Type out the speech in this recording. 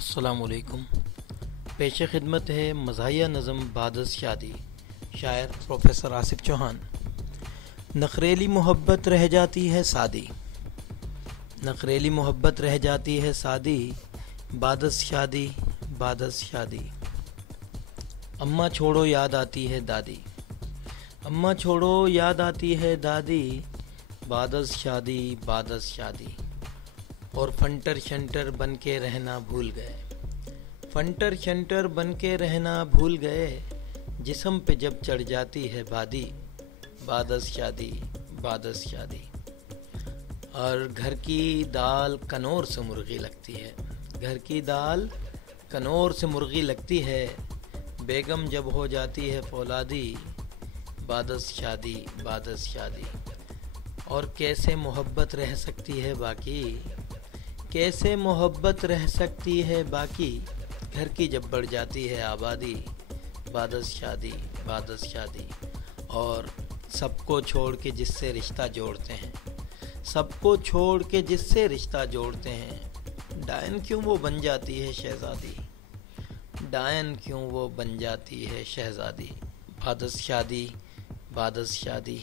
السلام علیکم۔ پیش خدمت ہے مزاحیہ نظم بعد از شادی، شاعر پروفیسر آصف چوہان۔ نخریلی محبت رہ جاتی ہے سادی، نخریلی محبت رہ جاتی ہے سادی، بعد از شادی بعد از شادی۔ اماں چھوڑو یاد آتی ہے دادی، اماں چھوڑو یاد آتی ہے دادی، بعد از شادی بعد از شادی۔ اور فنٹر شنٹر بن کے رہنا بھول گئے، فنٹر شنٹر بن کے رہنا بھول گئے، جسم پہ جب چڑھ جاتی ہے بادی، بعد از شادی بعد از شادی۔ اور گھر کی دال کنور سے مرغی لگتی ہے، گھر کی دال کنور سے مرغی لگتی ہے، بیگم جب ہو جاتی ہے فولادی، بعد از شادی بعد از شادی۔ اور کیسے محبت رہ سکتی ہے باقی، کیسے محبت رہ سکتی ہے باقی، گھر کی جب بڑھ جاتی ہے آبادی، بعد از شادی بعد از شادی۔ اور سب کو چھوڑ کے جس سے رشتہ جوڑتے ہیں، سب کو چھوڑ کے جس سے رشتہ جوڑتے ہیں، ڈائن کیوں وہ بن جاتی ہے شہزادی، ڈائن کیوں وہ بن جاتی ہے شہزادی، بعد از شادی بعد از شادی۔